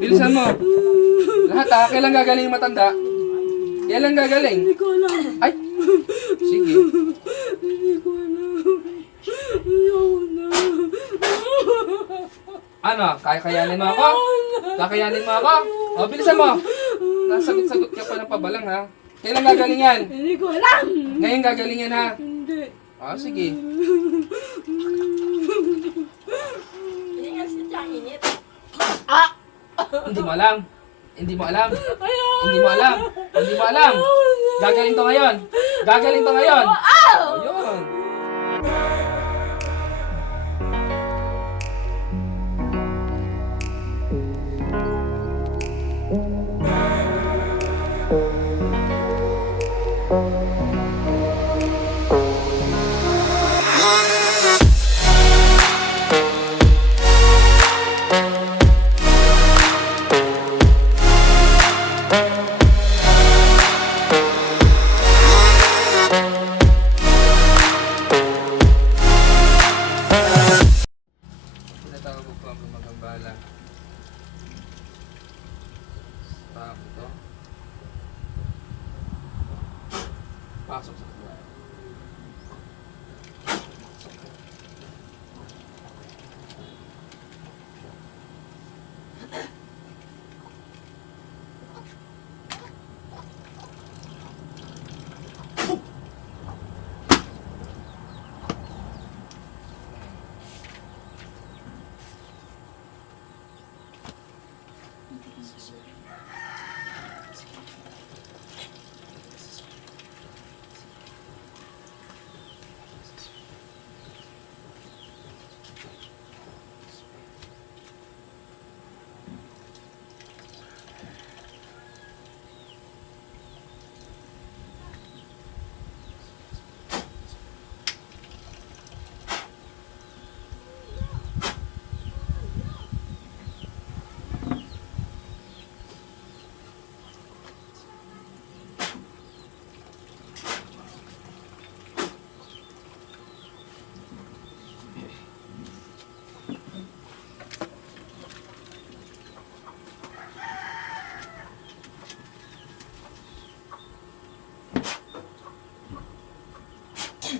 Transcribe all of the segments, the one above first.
Bilisan mo. Lahat ha. Kailan gagaling yung matanda? Kailan gagaling? Hindi ko alam. Ay! Sige. Hindi ko alam. Ayaw na. Ano? Kakayanin mo ako? Kakayanin mo ako? O, bilisan mo. Nasagot-sagot ka pa ng pabalang ha. Kailan gagaling yan? Hindi ko alam. Ngayon gagaling yan ha. Hindi. O, sige. Hindi nga siya init. Hindi mo alam. Hindi mo alam. Ayaw. Hindi mo alam. Hindi mo alam. Gagaling to ngayon. Gagaling to ngayon. O, yun. Tinatawag ko po ang gumagambala. Stop ito. Pasok sa kuwa.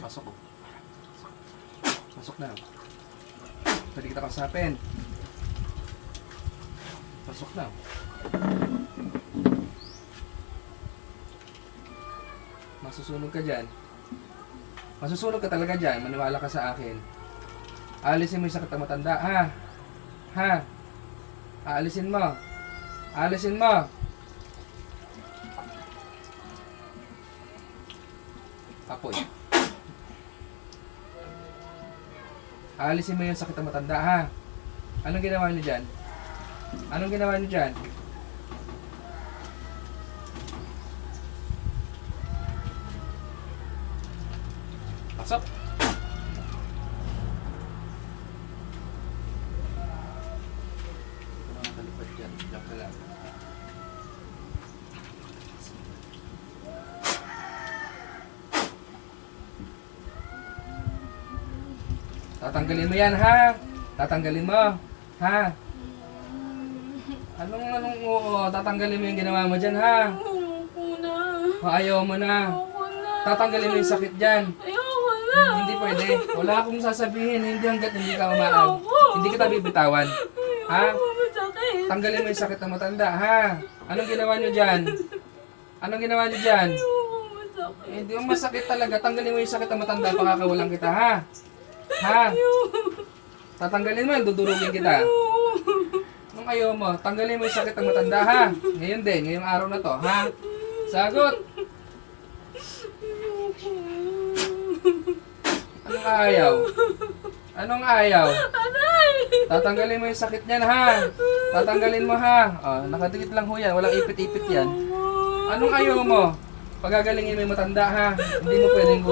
Pasok ko. Pasok na. Pwede kita kasapin. Pasok na. Masusunog ka dyan. Masusunog ka talaga dyan. Maniwala ka sa akin. Aalisin mo yung sakit na matanda, ha? Ha? Aalisin mo. Aalisin mo. Apoy. Aalisin mo yung sakit na matanda, ha? Anong ginawa niyo dyan? Anong ginawa niyo dyan? Pasok! Ito na nakalipad dyan. Diyan ka lang. Tatanggalin mo yan, ha? Tatanggalin mo. Ha? Anong oo? Tatanggalin mo yung ginawa mo dyan, ha? Ayoko na. Ayaw mo na. Ayoko na. Tatanggalin mo yung sakit dyan. Ayoko na. Hindi pwede. Wala akong sasabihin. Hindi hanggat hindi ka umaan. Hindi kita bibitawan. Ha? Masakit. Tanggalin mo yung sakit na matanda, ha? Anong ginawa nyo dyan? Anong ginawa nyo dyan? Masakit. Hindi mo masakit talaga. Tanggalin mo yung sakit na matanda. Pakakawalan kita, ha? Ha? Tatanggalin mo, dudurugin kita. Anong ayaw mo? Tanggalin mo yung sakit ng matanda, ha? Ngayon din, ngayong araw na to, ha? Sagot! Anong ayaw? Anong ayaw? Tatanggalin mo yung sakit niyan, ha? Tatanggalin mo, ha? Oh, nakadikit lang ho yan. Walang ipit-ipit yan. Anong ayaw mo? Pagagalingin mo yung matanda, ha? Hindi mo pwedeng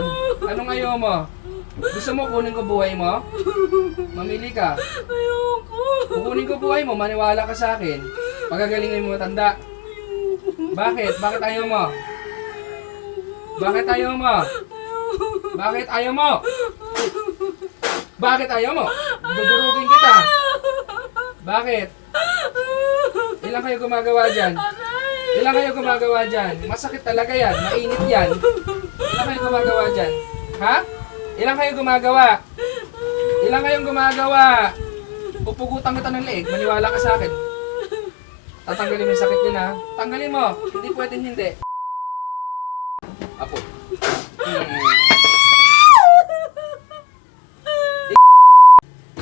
Anong ayaw mo? Gusto mo kunin ko buhay mo? Mamili ka. Ayoko. Kukunin ko buhay mo, maniwala ka sa akin. Pagagalingin mo matanda. Bakit? Bakit ayaw mo? Bakit ayaw mo? Bakit ayaw mo? Bakit ayaw mo? Dudurugin kita. Bakit? Ilan kayo gumagawa dyan? Ilan kayo gumagawa dyan? Masakit talaga yan. Mainit yan. Ilan kayo gumagawa dyan? Ha? Ilan kayo gumagawa? Ilan kayong gumagawa? Pupugutan kita ng leeg. Maniwala ka sa akin. Tatanggalin mo yung sakit niya na. Tanggalin mo. Hindi pwedeng hindi. Apo.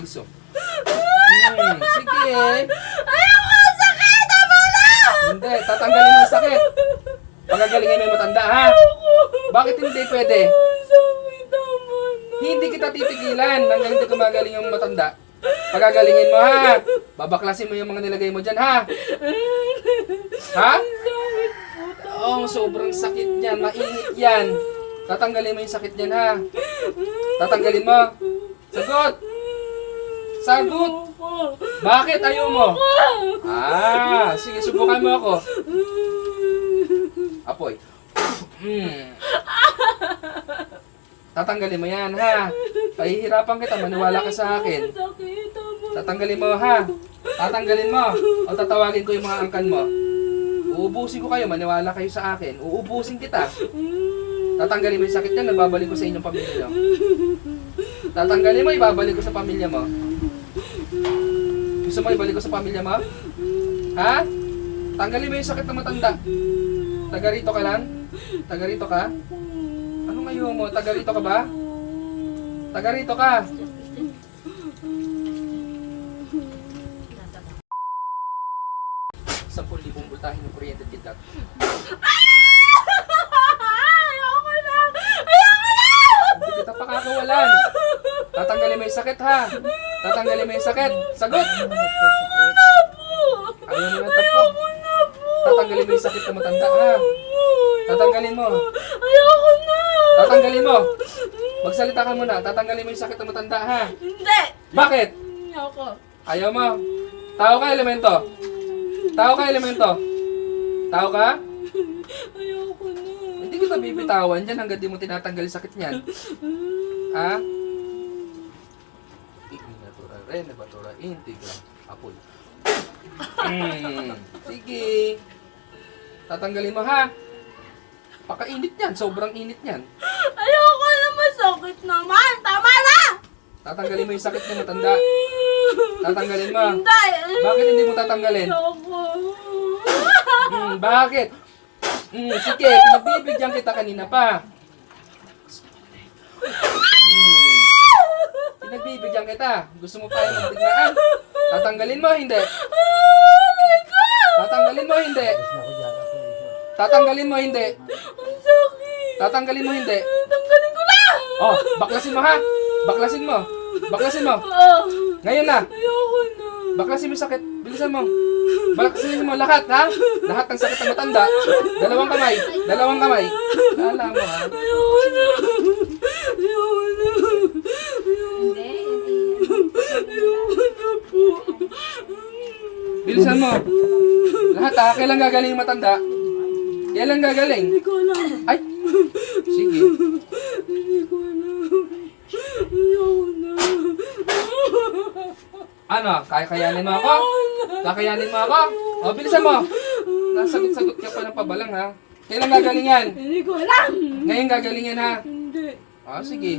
Iso. Sige. Ayoko, sakit! Tama na! Hindi. Tatanggalin mo yung sakit. Pagagalingin mo yung matanda, ha? Bakit hindi pwede? Sakit, tama na. Hindi kita titigilan hanggang hindi gumagaling yung matanda. Pagagalingin mo, ha? Babaklasin mo yung mga nilagay mo dyan, ha? Ha? Sakit po. Oo, sobrang sakit yan. Mainit yan. Tatanggalin mo yung sakit niyan, ha? Tatanggalin mo. Sagot! Sagot! Ayoko. Bakit ayaw mo? Sige, subukan mo ako. Apoy. Tatanggalin mo yan, ha? Pahihirapan kita, maniwala ka sa akin. Sakit, tama na. Tatanggalin mo, ha? Tatanggalin mo. O tatawagin ko yung mga angkan mo. Uubusin ko kayo, maniwala kayo sa akin. Uubusin kita. Tatanggalin mo yung sakit niyan, nagbabalik ko sa inyong pamilya nyo. Tatanggalin mo, ibabalik ko sa pamilya mo. Gusto mo ibalik ko sa pamilya mo? Ha? Tanggalin mo yung sakit ng matanda. Taga rito ka lang? Taga rito ka? Anong ayaw mo? Taga rito ka ba? Taga rito ka? 10,000 voltahe ng kuryente kita. Ayoko na! Ayoko na! Hindi kita pakakawalan. Tatanggalin mo yung sakit, ha? Tatanggalin mo yung sakit. Sagot! Ayaw mo na tapo. Tatanggalin mo yung sakit ng matanda, ha? Tatanggalin mo. Ayoko na! Tatanggalin mo. Magsalita ka muna. Tatanggalin mo yung sakit ng matanda, ha? Hindi! Bakit? Ayoko. Ayaw mo. Tao ka, elemento. Tao ka, elemento. Tao ka? Ayoko na. Hindi kita bibitawan dyan hanggang di mo tinatanggal yung sakit niyan. Ha? Ignatura, renevatura, integra, apoy. Sige. Tatanggalin mo, ha? Pakainit yan. Sobrang init yan. Ayoko na, masakit naman! Tama na! Tatanggalin mo yung sakit ng matanda. Tatanggalin mo. Hindi! Bakit hindi mo tatanggalin? Ayoko. Bakit? Sige, pinagbibigyan kita kanina pa. Pinagbibigyan kita. Gusto mo pa yung magdigmaan? Tatanggalin mo, hindi. Tatanggalin mo, hindi. Tatanggalin mo, hindi. Ang sakit! Tatanggalin mo, hindi. Tanggalin ko na! Oh, baklasin mo, ha? Baklasin mo. Baklasin mo. Ngayon na. Ayoko na. Baklasin mo yung sakit. Bilisan mo. Baklasin mo lahat, ha? Lahat ng sakit ng matanda. Dalawang kamay. Dalawang kamay. Alam mo, ha? Ayoko na. Ayoko na. Ayoko na po. Bilisan mo. Lahat, ha? Kailan gagaling yung matanda? Kailan gagaling? Hindi ko alam. Ay! Sige. Hindi ko alam. Ayoko na. Ano? Kakayanin mo ako? Kakayanin mo ako? O, bilisan mo. Nasagot-sagot ka pa ng pabalang, ha? Kailan gagaling yan? Hindi ko alam. Ngayon gagaling yan, ha? Hindi. Sige.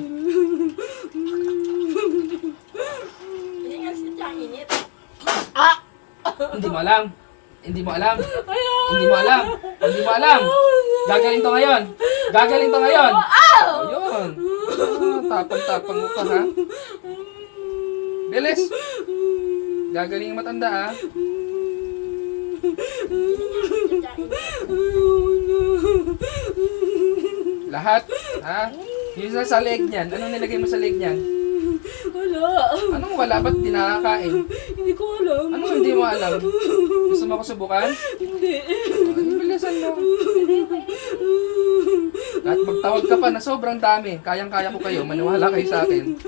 Hindi nga siya init. Hindi mo alam. Hindi mo alam. Ayoko. Hindi mo alam. Hindi mo alam. Gagaling to ngayon. Gagaling to ngayon. O, yun. Tapang-tapang mo pa, ha? Bilis. Gagaling yung matanda, ha? Lahat, ha? Yung sa leg niyan. Anong nilagay mo sa leg niyan? Wala. Anong wala? Ba't di nakakain? Hindi ko alam. Anong hindi mo alam? Gusto mo ako subukan? Hindi. Bilisan mo. At magtawag ka pa na sobrang dami. Kayang-kaya ko kayo. Maniwala kayo sa akin.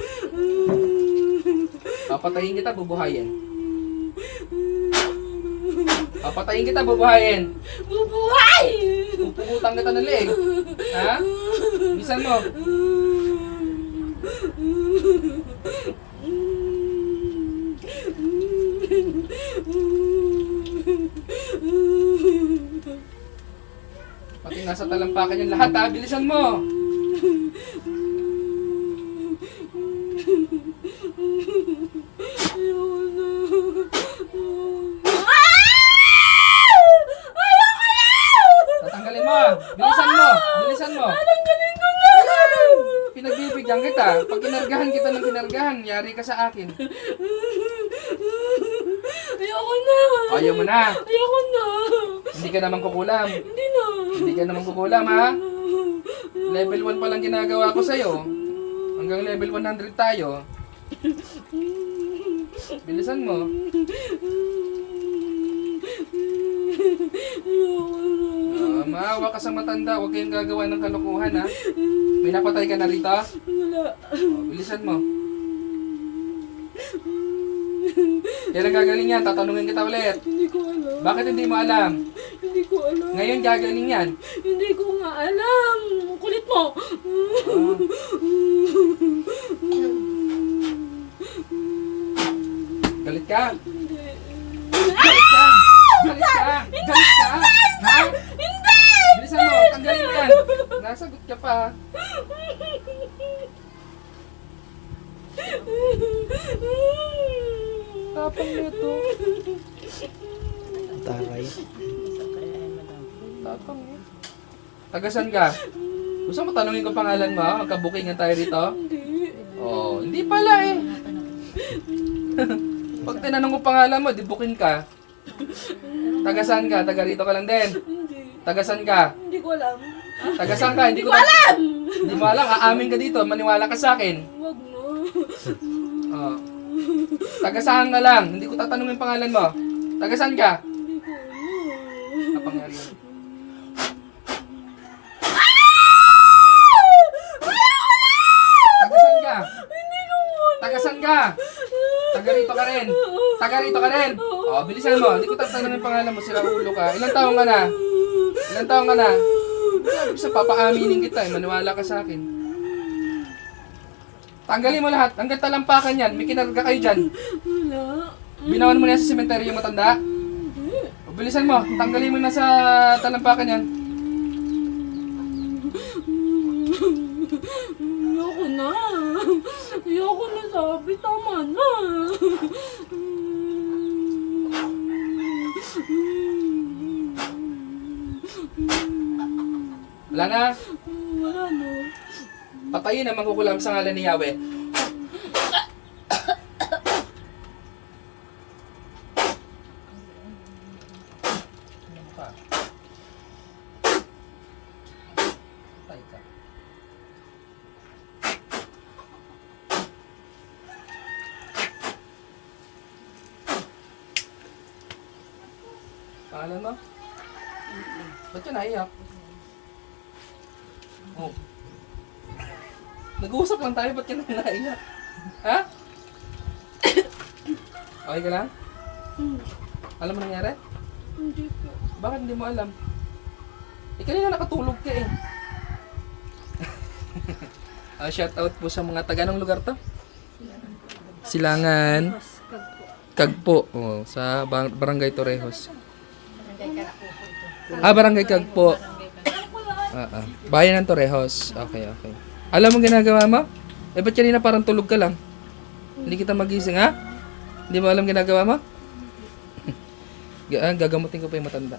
Papatayin kita, bubuhayin. Papatayin kita, bubuhayin. Bubuhay! Pupugutan kita ng leeg. Ha? Bisan mo. Tatalampakan yan lahat ha. Bilisan mo. Ayoko na. Tatanggalin mo. Bilisan mo. Bilisan mo. Tanggalin ko na. Pinagbibigyan kita. Pag kinargahan kita ng kinargahan, yari ka sa akin. Ayoko na. Ayaw mo na. Ayoko na. Hindi ka naman kukulam. Hindi na. Hindi ka naman kukulam ha. Level 1 pa lang ginagawa ko sa'yo. Hanggang level 100 tayo. Bilisan mo. Maawa ka sa matanda. Huwag kayong gagawa ng kalokohan ha. May napatay ka na rito? Wala. Bilisan mo. Kailan gagaling yan? Tatanungin kita ulit. Hindi ko alam. Bakit hindi mo alam? Hindi ko alam. Ngayon gagaling yan. Hindi ko nga alam. Kulit mo. Galit ka? Hindi. Galit ka? Galit ka? Galit ka? Ha? Hindi! Bilisan mo, tanggalin mo yan. Nasagot ka pa. Tapang nito. Taray. Tapang eh. Tagasan ka? Gusto mo tanungin ko pangalan mo? Magkabukingan tayo dito? Hindi. Oh, hindi pala eh. Pag tinanong ko pangalan mo, di booking ka. Tagasan ka? Taga rito ka lang din. Hindi. Tagasan ka? Hindi ko alam. Tagasan ka? Hindi ko Alam! Hindi mo alam, aamin ka dito, maniwala ka sa akin. Wag na. Oh. Tagasahan ka lang, hindi ko tatanungin pangalan mo. Tagasan ka? Hindi ko alam. Kapangyarihan. Tagasan ka? Hindi ko alam. Tagasan ka? Taga rito ka rin. Taga rito ka rin. Oh, bilisan mo. Hindi ko tatanungin pangalan mo, sira ulo ka. Ilang taong ka na? Ilang taong ka na? Sa papaaminin kita eh, maniwala ka sa akin. Tanggalin mo lahat, hanggang talampakan yan. May kinarga kayo dyan. Wala. Binawan mo na yan sa sementeryo matanda. Hindi. O, bilisan mo, tanggalin mo na sa talampakan yan. Ayoko na. Ayoko na sabi. Tama na. Wala na. Wala na. Patayin ang mangkukulam sa ngalan ni Yahweh. Patay ka. Pangalan mo? Ba't ka naiyak? Oh. Nag-uusap lang tayo, ba't ka nang naiyak? Ha? Okay ka lang? Alam mo nangyari? Hindi ko. Bakit hindi mo alam? Eh, kanina nakatulog ka eh. Shout out po sa mga taga ng lugar to. Silangan. Kagpo. Oh, sa Barangay Torrejos. Barangay Kagpo. Bayan ng Torrejos. Okay, okay. Alam mo ginagawa mo? Eh, ba't kanina parang tulog ka lang? Hindi kita magising, ha? Hindi mo alam ginagawa mo? Gagamutin ko pa yung matanda.